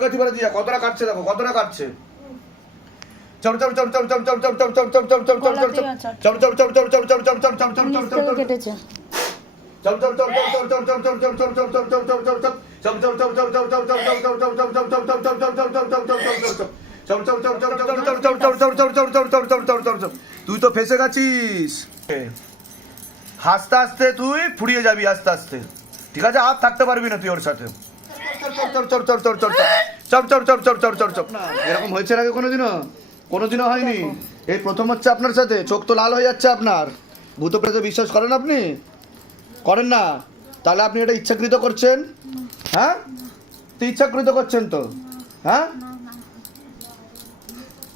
কাটি বলে কতটা কাটছে দেখো কতটা কাটছে তুই তো ফেসে গেছিস হাসতে আস্তে তুই ফুরিয়ে যাবি আস্তে আস্তে ঠিক আছে আর থাকতে পারবি না তুই ওর সাথে এরকম হয়েছে আগে কোনোদিনও? কোনোদিনও হয়নি। এই প্রথম হচ্ছে আপনার সাথে। চোখ তো লাল হয়ে যাচ্ছে আপনার। ভূত প্রেতে বিশ্বাস করেন আপনি? করেন না? তাহলে আপনি এটা ইচ্ছাকৃত করছেন? হ্যাঁ? তো ইচ্ছাকৃত করছেন তো? হ্যাঁ?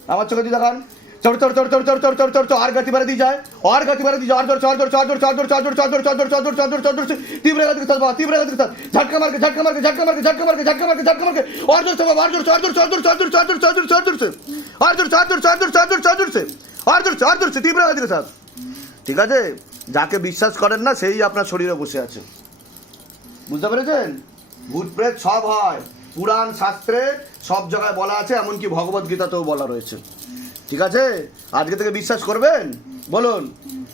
আমার চোখে দিয়ে দেখান চড় চড় চড় চড় চড় চড় চড় চড় চড় আর গতি বাড়া দিয়ে যায় আর গতি বাড়া দিয়ে যায় আর চড় চড় চড় চড় চড় চড় চড় চড় চড় চড় চড় চড় চড় চড় तीव्र गति के साथ बाबा तीव्र गति के साथ झटका मार के झटका मार के झटका मार के झटका मार के झटका मार के झटका मार के और जोर से बाबा और जोर से और जोर से और जोर से और जोर से और जोर से और जोर से और जोर से और जोर से और जोर से और जोर से और जोर से और जोर से और जोर से तीव्र गति के साथ ঠিক আছে যাকে বিশ্বাস করেন না সেই আপনার শরীরে বসে আছে বুঝতে পেরেছেন ভূত প্রেত সব হয় পুরাণ শাস্ত্রে সব জায়গায় বলা আছে এমনকি ভগবত গীতাতেও বলা রয়েছে ঠিক আছে আজকে থেকে বিশ্বাস করবেন বলুন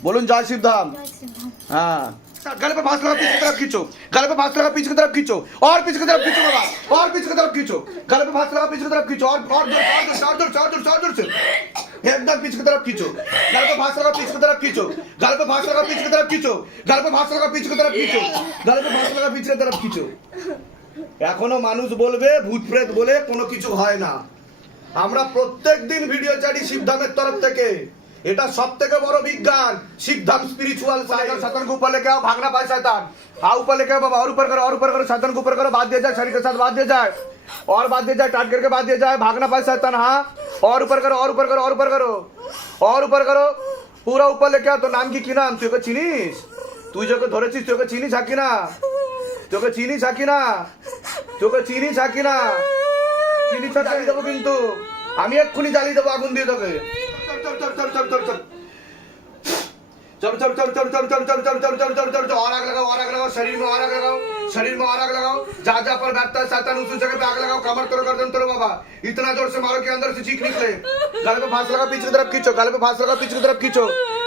বলুন জয় শিবধাম हाँ गले पे फांस लगा पीछे की तरफ खींचो गले पे फांस लगा पीछे की तरफ खींचो और पीछे की तरफ खींचो बाबा और पीछे की तरफ खींचो गले पे फांस लगा पीछे की तरफ खींचो और और जोर और जोर और जोर और जोर और जोर से एकदम पीछे की तरफ खींचो गले पे फांस लगा पीछे की तरफ खींचो गले पे फांस लगा पीछे की तरफ खींचो गले पे फांस लगा पीछे की तरफ खींचो गले पे फांस लगा पीछे की तरफ खींचो এখনো মানুষ বলবে ভূত প্রেত বলে কোনো কিছু হয় না আমরা প্রত্যেক দিন ভিডিও চাড়ি শিবধামের তরফ থেকে। এটা সব থেকে বড় বিজ্ঞান সিদ্ধাম স্পিরিচুয়াল সাইকেল সাধন গোপাল লেখে আও ভাঙরা পায় শয়তান। আও উপর লেখে বাবা আর উপর করে আর উপর করে সাধন উপর করে বাদ দিয়ে যায় শরীরের সাথে বাদ দিয়ে যায়। আর বাদ দিয়ে যায় টাট করে বাদ দিয়ে যায় ভাঙরা পায় শয়তান হ্যাঁ আর উপর করে আর উপর করে আর উপর করো। আর উপর করো পুরো উপর লেখে তো নাম কি কি নাম? তুই কে চিনিস? তুই যাকে ধরেছিস তোকে চিনি ঝাকি না তোকে চিনি ঝাকি না তোকে চিনি ঝাকি না চিনি তো জ্বালিয়ে দেবো কিন্তু আমি এক্ষুনি জ্বালিয়ে দেবো আগুন দিয়ে তোকে চল চল চল চল চল চল चल चल चल चल चल चल चल चल चल चल चल चल और आग लगाओ और आग लगाओ शरीर में और आग लगाओ शरीर में और आग लगाओ जहाँ जहाँ पर बैठता है शैतान उस जगह पे आग लगाओ कमर तोड़ो गर्दन तोड़ो बाबा इतना जोर से मारो कि अंदर से चीख निकले गले पे फांस लगा पीछे की तरफ खींचो गले पे फांस लगा पीछे की तरफ खींचो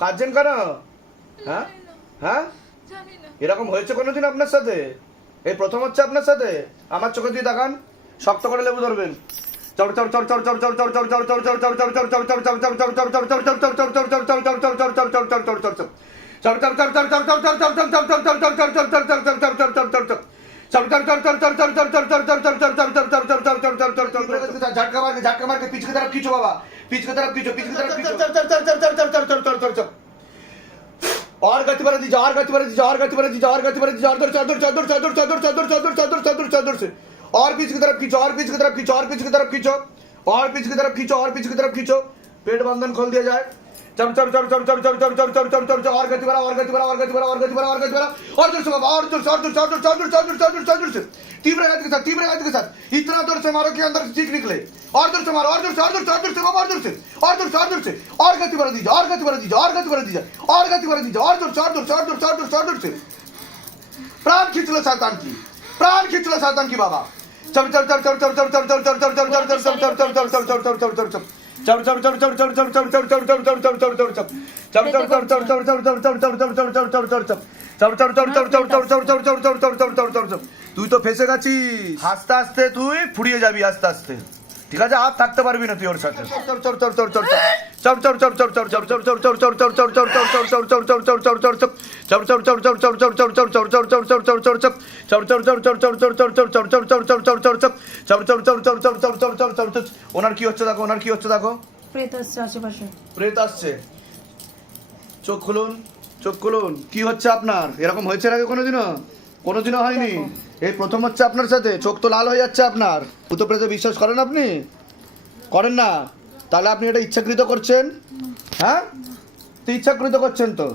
কাঁদছেন কেন হ্যাঁ হ্যাঁ এরকম হয়েছে কোনোদিন আপনার সাথে এই প্রথম হচ্ছে আপনার সাথে আমার চোখে দিয়ে দেখান শক্ত করে লেবু ধরবেন চড় চড় চড় চড় চড় চড় চড় চড় চড় চড় চড় চর চড় চড় চড় চর চড় চড় চড় চড় চড় চড় চড় চড় চড় চড় চড় চর চড় চড় চড় চড় ঝাটকা মারকে ঝাটকা মারকে পিছকে তারা কিছু বাবা पीछे की तरफ़ खींचो पीछे की तरफ़ खींचो चल चल चल चल और गति बढ़ा दीजिए और गति बढ़ा दीजिए और गति बढ़ा दीजिए और गति बढ़ा दीजिए और चादर चादर चादर चादर चादर चादर चादर चादर चादर से और पीछे की तरफ़ खींचो और पीछे की तरफ़ खींचो और पीछे की तरफ़ खींचो और पीछे की तरफ़ खींचो और पीछे की तरफ़ खींचो पेट बंधन खोल दिया जाए चम चम चम चम चम चम चम चम चम चम चम चम और गति बढ़ा और गति बढ़ा और गति बढ़ा और गति बढ़ा और गति बढ़ा और ज़ोर से बाबा और ज़ोर से और ज़ोर से और ज़ोर से और ज़ोर से और ज़ोर से और ज़ोर से तीव्र गति के साथ तीव्र गति के साथ इतना ज़ोर से मारो कि अंदर से चीख निकले और ज़ोर से मारो और ज़ोर से और ज़ोर से और ज़ोर से बाबा और ज़ोर से और ज़ोर से और ज़ोर से और गति बढ़ा दीजिए और गति बढ़ा दीजिए और गति बढ़ा दीजिए और गति बढ़ा दीजिए और ज़ोर से और ज़ोर से और ज़ोर से और ज़ोर से और ज़ोर से प्राण खींच लो शैतान की प्राण खींच लो शैतान की बाबा चल चल चल चल चल चल चल चल চাপ চাপ চাপ চাপ চাপ চাপ চাপ চাপ চাপ চাপ চাপ চাপ চাপ চাপ চাপ তুই তো ফেসে গেছিস আস্তে আস্তে তুই ফুড়িয়ে যাবি আস্তে আস্তে ঠিক আছে আর থাকতে পারবি না তুই ওর সাথে ওনার কি হচ্ছে দেখো ওনার কি হচ্ছে দেখো প্রেত আসছে চোখ খুলুন চোখ খুলুন কি হচ্ছে আপনার এরকম হয়েছে আগে কোনোদিনও কোনোদিনও হয়নি এই প্রথম হচ্ছে আপনার সাথে চোখ তো লাল হয়ে যাচ্ছে আপনার উত্তরপ্রদেশে বিশ্বাস করেন আপনি করেন না তাহলে আপনি এটা ইচ্ছাকৃত করছেন হ্যাঁ তো ইচ্ছাকৃত করছেন তো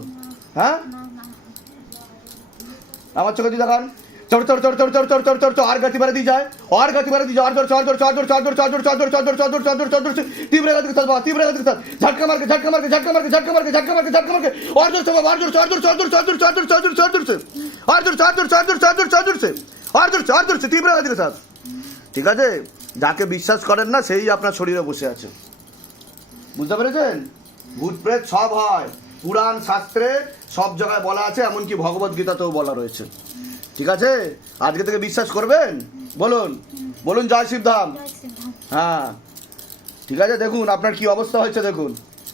হ্যাঁ আমার চোখে দিয়ে দেখান চড় চড় চড় চড় চড় চড় চড় চড় চড় আর গতি বাড়াতে যায় আর গতি বাড়াতে যায় আর চড় চড় চড় চড় চড় চড় চড় চড় চড় চড় চড় চড় চড় চড় তীব্র গতি চল বাবা তীব্র গতি চল ঝটকা মারকে ঝটকা মারকে ঝটকা মারকে ঝটকা মারকে ঝটকা মারকে ঝটকা মারকে আর চড় চড় চড় চড় চড় চড় চড় চড় চড় অর্ধরছে অর্ধরছে আর অর্ধরছে অর্ধরছে অর্ধরছে তীব্র তীব্রবাদীর সাথ ঠিক আছে? যাকে বিশ্বাস করেন না সেই আপনার শরীরে বসে আছে। বুঝতে পেরেছেন? ভূত প্রেত সব হয়। পুরাণ শাস্ত্রে সব জায়গায় বলা আছে এমনকি ভগবত গীতাতেও বলা রয়েছে। ঠিক আছে? আজকে থেকে বিশ্বাস করবেন? বলুন। বলুন জয় শিবধাম। হ্যাঁ। ঠিক আছে? দেখুন আপনার কি অবস্থা হয়েছে দেখুন।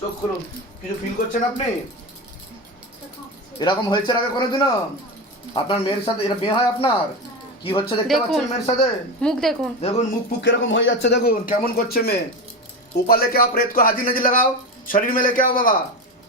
চোখ খুলুন কিছু ফিল করছেন আপনি এরকম হয়েছে এর আগে কোনোদিনও আপনার মেয়ের সাথে এটা মেয়ে হয় আপনার কি হচ্ছে দেখতে দেখুন। পাচ্ছেন মেয়ের সাথে মুখ দেখুন দেখুন মুখ ফুক কিরকম হয়ে যাচ্ছে দেখুন কেমন করছে মেয়ে ऊपर लेके आओ प्रेत को हाजी नजी लगाओ शरीर में लेके आओ बाबा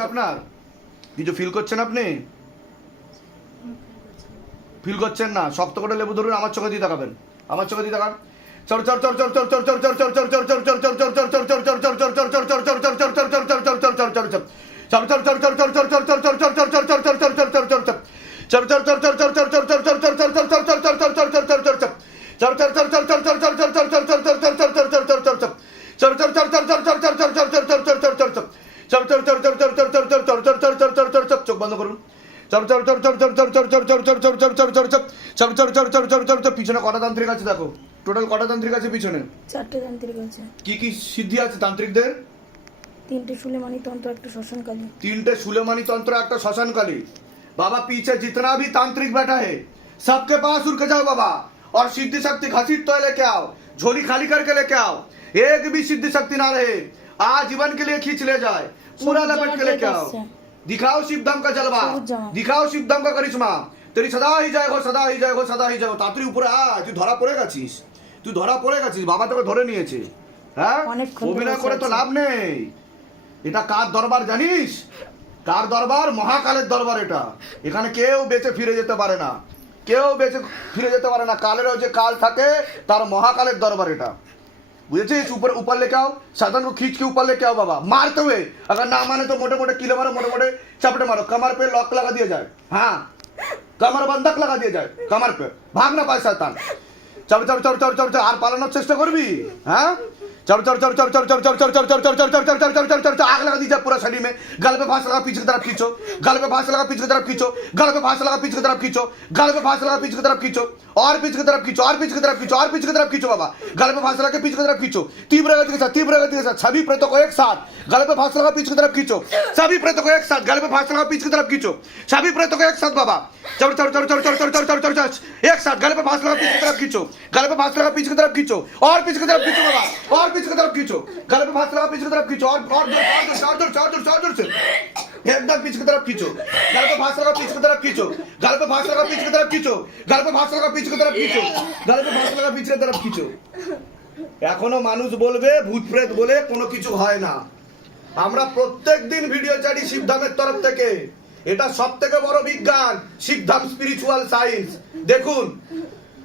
আপনার কিছু ফিল করছেন আপনি ফিল করছেন না শক্ত করে লেবু ধরুন আমার চোখে দিয়ে তাকাবেন আমার চোখে দিয়ে তাকান চর চর চর চর চর চর চর চর চর চর চর চর চর চর চর চর চর চর চর চর চর চর চর চর চর চর চর চর চর চর চর চর চোখ বন্ধ করুন পিছনে কটা তান্ত্রিক আছে দেখো টোটাল কটা তান্ত্রিক আছে পিছনে চারটে যান্ত্রিক আছে কি কি সিদ্ধি আছে তান্ত্রিকদের তিনটে সুলেমানি তন্ত্র একটা শ্মশানকালী तीनटे सुलेमानी तंत्र একটা শ্মশান কালী बाबा पीछे जितना भी तांत्रिक बैठा है सबके पास उड़ के जाओ बाबा और सिद्धि शक्ति घसीट तो लेके आओ झोली खाली करके लेके आओ एक भी सिद्धि शक्ति ना रहे आजीवन के लिए खींच ले जाए पूरा सूरज लपेट के जमा लेके आओ से। दिखाओ शिवदम का जलवा सूरज जमा। दिखाओ शिवदम का करिश्मा तेरी सदा ही जय हो सदा ही जय हो सदा ही जय हो তাড়াতাড়ি উপরে আয় তুই ধরা পড়ে গেছিস তুই ধরা পড়ে গেছিস বাবা তোকে ধরে নিয়েছে হ্যাঁ অনেকক্ষণ ধরে অভিনয় করে তো বসে লাভ নেই এটা কার দরবার জানিস কার দরবার মহাকালের দরবার এটা এখানে কেউ বেঁচে ফিরে যেতে পারে না কেউ বেঁচে ফিরে যেতে পারে না কালেরও যে কাল থাকে তার মহাকালের দরবার এটা বুঝেছিস ऊपर ऊपर लेके आओ साधन को खींच के ऊपर लेके आओ बाबा मारते हुए अगर ना माने तो मोटे मोटे किले मारो मोटे मोटे चपटे मारो कमर पे लॉक लगा दिया जाए हाँ कमर बंधक लगा दिया जाए कमर पे भाग ना पाए शैतान চল চল চল চল চল চল আর পালানোর চেষ্টা করবি হ্যাঁ चल चल चल चल चल चल चल चल चल चल चल चल चल चल चल चल आग लगा दीजिए पूरा शरीर में गल पे फांस लगा पीछे की तरफ़ खींचो गल पे फांस लगा पीछे की तरफ़ खींचो गल पे फांस लगा पीछे की तरफ़ खींचो गल पे फांस लगा पीछे की तरफ़ खींचो और पीछे की तरफ़ खींचो और पीछे की तरफ़ खींचो और पीछे की तरफ़ खींचो बाबा गल पे फांस लगा के पीछे की तरफ़ खींचो तीव्र गति के साथ तीव्र गति के साथ सभी प्रेतों को एक साथ गल पे फांस लगा पीछे की तरफ़ खींचो सभी प्रेतों को एक साथ गल पे फांस लगा पीछे की तरफ़ खींचो सभी प्रेतों को एक साथ बाबा चल चल चल चल चल चल चल चल चल एक साथ गले पे फांस लगा पीछे की तरफ़ खींचो गले पे फांस लगा पीछे की तरफ़ खींचो और पीछे की तरफ़ खींचो बाबा और पीछे की तरफ खींचो गले पे फांस लगा पीछे की तरफ खींचो और और जोर और जोर और जोर और जोर से एकदम पीछे की तरफ खींचो गले पे फांस लगा पीछे की तरफ खींचो गले पे फांस लगा पीछे की तरफ खींचो गले पे फांस लगा पीछे की तरफ खींचो गले पे फांस लगा पीछे की तरफ खींचो এখনো মানুষ বলবে ভূত প্রেত বলে কোনো কিছু হয় না আমরা প্রত্যেক দিন ভিডিও ছাড়ি শিবধামের তরফ থেকে এটা সব থেকে বড় বিজ্ঞান শিবধাম স্পিরিচুয়াল সায়েন্স দেখুন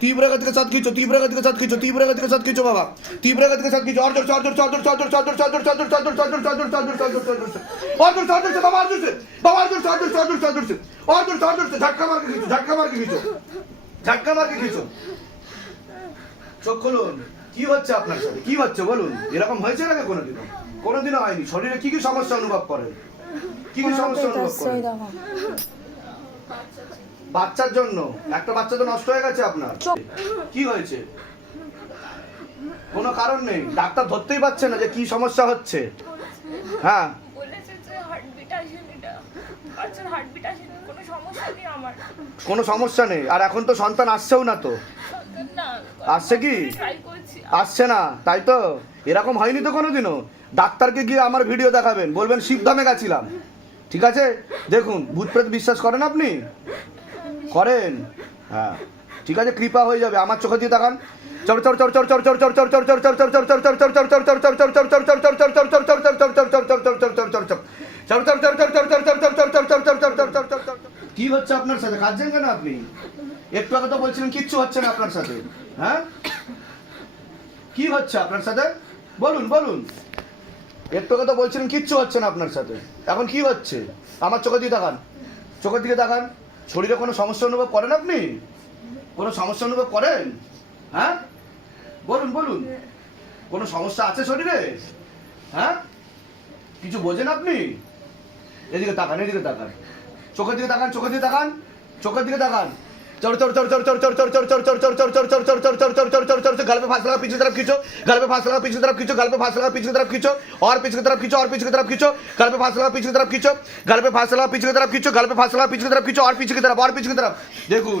तीव्र गति के साथ खींचो तीव्र गति के साथ खींचो तीव्र गति के साथ खींचो बाबा तीव्र गति के साथ खींचो और जोर से और जोर से और जोर से और जोर से और जोर से और जोर से और जोर से और जोर से और जोर से और जोर से और जोर से बाबा जोर से बाबा जोर से और जोर से और जोर से और जोर से और जोर से और जोर से झटका मार के खींचो झटका मार के खींचो झटका मार के खींचो চোখ খুলুন কি হচ্ছে আপনার সাথে কি হচ্ছে বলুন এরকম হয়েছে নাকি কোনো দিন কোনোদিনও হয়নি। শরীরে কি কি সমস্যা অনুভব করেন? কি কি সমস্যা অনুভব করেন? বাচ্চার জন্য। একটা বাচ্চা তো নষ্ট হয়ে গেছে আপনার। কি হয়েছে? কোনো কারণ নেই? ডাক্তার ধরতেই পারছে না যে কি সমস্যা হচ্ছে। হ্যাঁ। কোনো সমস্যা নেই আর এখন তো সন্তান আসছেও না তো। আসছে কি? আসছে না। তাই তো? এরকম হয়নি তো কোনোদিনও? ডাক্তারকে গিয়ে আমার ভিডিও দেখাবেন বলবেন শিবধামে গেছিলাম ঠিক আছে দেখুন ভূত প্রেত বিশ্বাস করেন আপনি করেন হ্যাঁ ঠিক আছে কৃপা হয়ে যাবে আমার চোখে দিয়ে তাকান কি হচ্ছে আপনার সাথে কাঁদছেন কেন আপনি একটু আগে তো বলছিলেন কিচ্ছু হচ্ছে না আপনার সাথে হ্যাঁ কি হচ্ছে আপনার সাথে বলুন বলুন এর তোকে তো বলছিলেন কিচ্ছু হচ্ছে না আপনার সাথে। এখন কি হচ্ছে? আমার চোখের দিকে তাকান। চোখের দিকে তাকান। শরীরে কোনো সমস্যা অনুভব করেন আপনি? কোনো সমস্যা অনুভব করেন? হ্যাঁ? বলুন বলুন। কোনো সমস্যা আছে শরীরে? হ্যাঁ? কিছু বোঝেন আপনি? এদিকে তাকান এদিকে তাকান। চোখের দিকে তাকান, চোখের দিকে তাকান। চোখের দিকে তাকান। चढ़ चढ़ चढ़ चढ़ चढ़ चढ़ चढ़ चढ़ चढ़ चढ़ चढ़ चढ़ चढ़ चढ़ चढ़ चढ़ चढ़ चढ़ चढ़ पे फांस पीछे तरफ़ खींचो पीछे तरफ़ खींचो पीछे तरफ़ खींचो और पीछे की तरफ़ खींचो और पीछे की तरफ़ खींचो पे फांस तरफ़ खींचो तरफ़ खींचो पीछे की तरफ़ खींचो और पीछे की तरफ़ और पीछे की तरफ़ देखो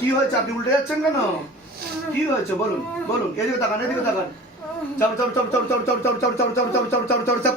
কি হয়েছে আপনি উল্টে যাচ্ছেন কেন কি হয়েছে বলুন বলুন এদিকে তাকান এদিকে তাকান chop chop chop chop chop chop chop chop chop chop chop chop chop chop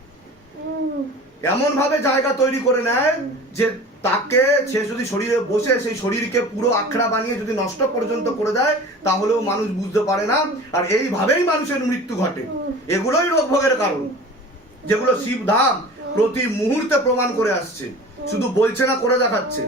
এমন ভাবে জায়গা তৈরি করে নেয় যে তাকে সে যদি শরীরে বসে সেই শরীরকে পুরো আখড়া বানিয়ে যদি নষ্ট পর্যন্ত করে দেয়, তাহলেও মানুষ বুঝতে পারে না। আর এইভাবেই মানুষের মৃত্যু ঘটে। এগুলোই রোগভোগের কারণ। যেগুলো শিবধাম প্রতি মুহূর্তে প্রমাণ করে আসছে। শুধু বলছে না, করে দেখাচ্ছে।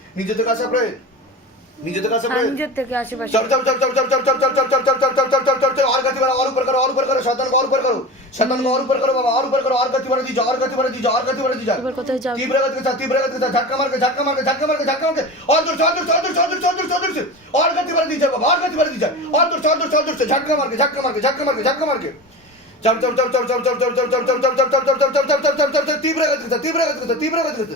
নিজেদের কাছে আপনি নিজেদের কাছে আপনি নিজের থেকে আশেপাশে চল চল চল চল চল চল চল চল চল চল চল চল চল চল চল চল চল আর গতি বাড়াও আর উপর করো আর উপর করো শয়তান কো আর উপর করো শয়তান কো আর উপর করো বাবা আর উপর করো আর গতি বাড়াও দিজো আর গতি বাড়াও দিজো আর গতি বাড়াও দিজো এবার কোথায় যাও তীব্র গতি কে তীব্র গতি কে ঝটকা মার কে ঝটকা মার কে ঝটকা মার কে ঝটকা মার কে আর দূর চল দূর চল দূর চল দূর চল দূর চল দূর আর গতি বাড়াও দিজো বাবা আর গতি বাড়াও দিজো আর দূর চল দূর চল দূর ঝটকা মার কে ঝটকা মার কে ঝটকা মার কে ঝটকা মার কে চল চল চল চল চল চল চল চল চল চল চল চল চল চল চল চল চল চল তীব্র গতি তীব্র গতি তীব্র গতি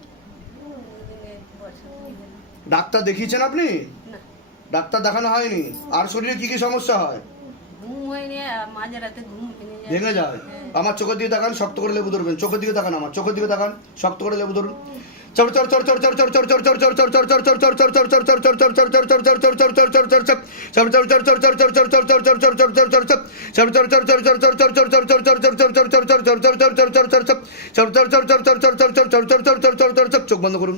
ডাক্তার দেখিয়েছেন আপনি ডাক্তার দেখানো হয়নি আর শরীরে কি কি সমস্যা হয় ভেঙে যায় আমার চোখের দিকে দেখান শক্ত করে লেবু ধরবেন চোখের দিকে দেখান আমার চোখের দিকে দেখান শক্ত করে লেবু ধরুন চোখ বন্ধ করুন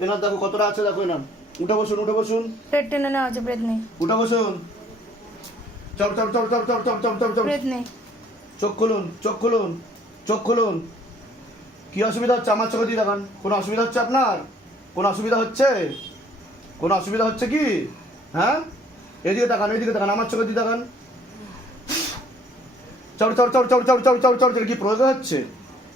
এনার দেখো কতটা আছে দেখো এনার উঠে বসুন উঠে বসুন পেট টেনে নেওয়া আছে ব্রেথ নেই উঠে বসুন চল চল চল চল চল চল চল চল চল ব্রেথ নেই চোখ খুলুন চোখ খুলুন চোখ খুলুন কি অসুবিধা হচ্ছে আমার চোখে দিয়ে দেখান কোনো অসুবিধা হচ্ছে আপনার কোনো অসুবিধা হচ্ছে কোনো অসুবিধা হচ্ছে কি হ্যাঁ এদিকে তাকান এদিকে তাকান আমার চোখে দিয়ে দেখান চল চল চল চল চল চল চল চল চল কি প্রয়োজন হচ্ছে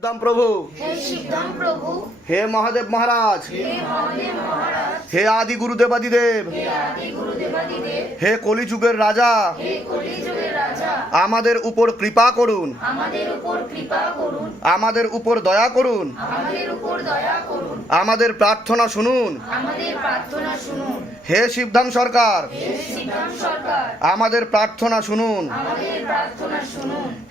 দাম প্রভু। হে মহাদেব মহারাজ। হে আদি গুরুদেবাদিদেব। হে কলিযুগের রাজা। আমাদের উপর কৃপা করুন। আমাদের উপর কৃপা করুন। আমাদের উপর দয়া করুন। আমাদের প্রার্থনা শুনুন। হে শিবধাম সরকার। আমাদের প্রার্থনা শুনুন।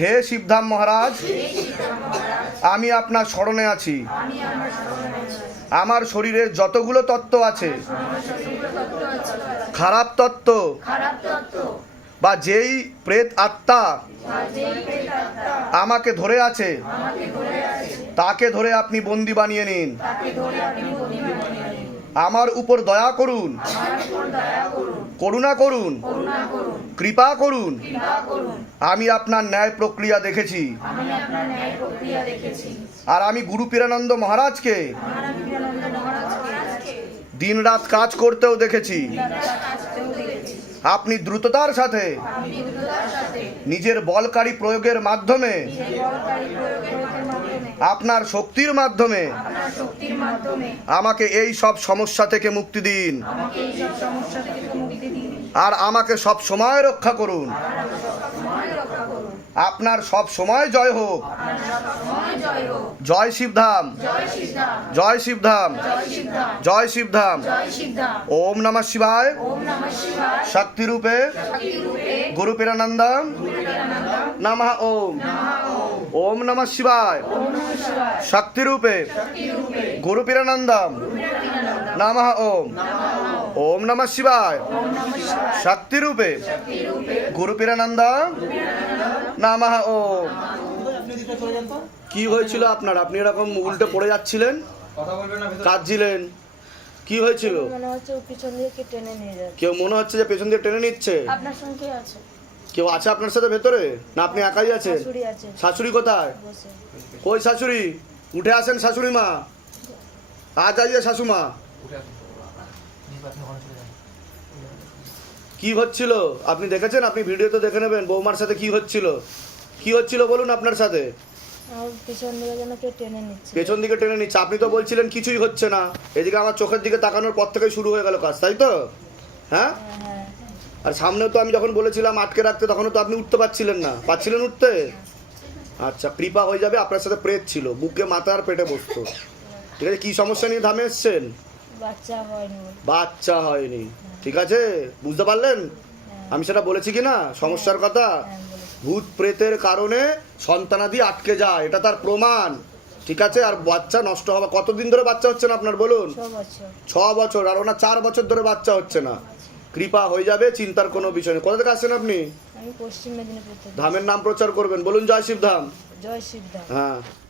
হে শিবধাম মহারাজ, আমি আপনার স্মরণে আছি। আমার শরীরে যতগুলো তত্ত্ব আছে, খারাপ তত্ত্ব বা যেই প্রেত আত্মা আমাকে ধরে আছে, তাকে ধরে আপনি বন্দি বানিয়ে নিন। আমার উপর দয়া করুন। করুণা করুন। কৃপা করুন। আমি আপনার ন্যায় প্রক্রিয়া দেখেছি। আর আমি গুরু পীরানন্দ মহারাজকে দিন রাত কাজ করতেও দেখেছি। আপনি দ্রুততার সাথে নিজের বলকারী প্রয়োগের মাধ্যমে আপনার শক্তির মাধ্যমে আমাকে এই সব সমস্যা থেকে মুক্তি দিন। আর আমাকে সব সময় রক্ষা করুন। আপনার সব সময় জয় হোক। জয় শিবধাম। জয় শিবধাম। জয় শিবধাম। ওম নম শিবায়। শক্তিরূপে। গুরুপিরানন্দম। নম ওম। ওম নম শিবায়। শক্তিরূপে। গুরুপিরানন্দম। নম ওম। ওম। নম শিবায়। শক্তিরূপে। গুরুপিরানন্দ নম ওম। কি হয়েছিল আপনার? আপনি এরকম উল্টে পড়ে যাচ্ছিলেন? কাঁদছিলেন? কি হয়েছিল? মনে হচ্ছে পিছন দিয়ে কে টেনে নিয়ে যাচ্ছে। কেউ মনে হচ্ছে যে পেছন দিয়ে টেনে নিচ্ছে? আপনার সঙ্গে আছে। কেউ আছে আপনার সাথে ভেতরে? না আপনি একাই আছেন? শাশুড়ি আছে। শাশুড়ি কোথায়? কই শাশুড়ি? উঠে আসেন শাশুড়ি মা। আ যাইয়ে শাশুমা। কি হচ্ছিল? আপনি দেখেছেন? আপনি ভিডিওতে দেখে নেবেন বৌমার সাথে কি হচ্ছিল। কি হচ্ছিল বলুন আপনার সাথে? পিছন দিকে টেনে নিচ্ছে। আপনি তো বলছিলেন কিছুই হচ্ছে না। এদিকে আমার চোখের দিকে তাকানোর পর থেকেই শুরু হয়ে গেল কাজ তাই তো? হ্যাঁ? হ্যাঁ আর সামনেও তো আমি যখন বলেছিলাম আটকে রাখতে তখনও তো আপনি উঠতে পারছিলেন না। পাচ্ছিলেন উঠতে? আচ্ছা কৃপা হয়ে যাবে আপনার সাথে প্রেত ছিল। বুকে মাথা আর পেটে বসতো। ঠিক আছে কি সমস্যা নিয়ে ধামে এসছেন? বাচ্চা হয়নি। বাচ্চা হয়নি। ঠিক আছে? বুঝতে পারলেন? আমি সেটা বলেছি কি না? সমস্যার কথা? হ্যাঁ ভূত প্রেতের কারণে সন্তানাদি আটকে যায়। এটা তার প্রমাণ। ঠিক আছে? আর বাচ্চা নষ্ট হওয়া কতদিন ধরে বাচ্চা হচ্ছে না আপনার বলুন? ছ বছর। আর ওনার চার বছর ধরে বাচ্চা হচ্ছে না। কৃপা হয়ে যাবে চিন্তার কোনো বিষয় নেই। কোথা থেকে আসছেন আপনি? ধামের নাম প্রচার করবেন। বলুন জয় শিব ধাম জয় শিবধাম। হ্যাঁ।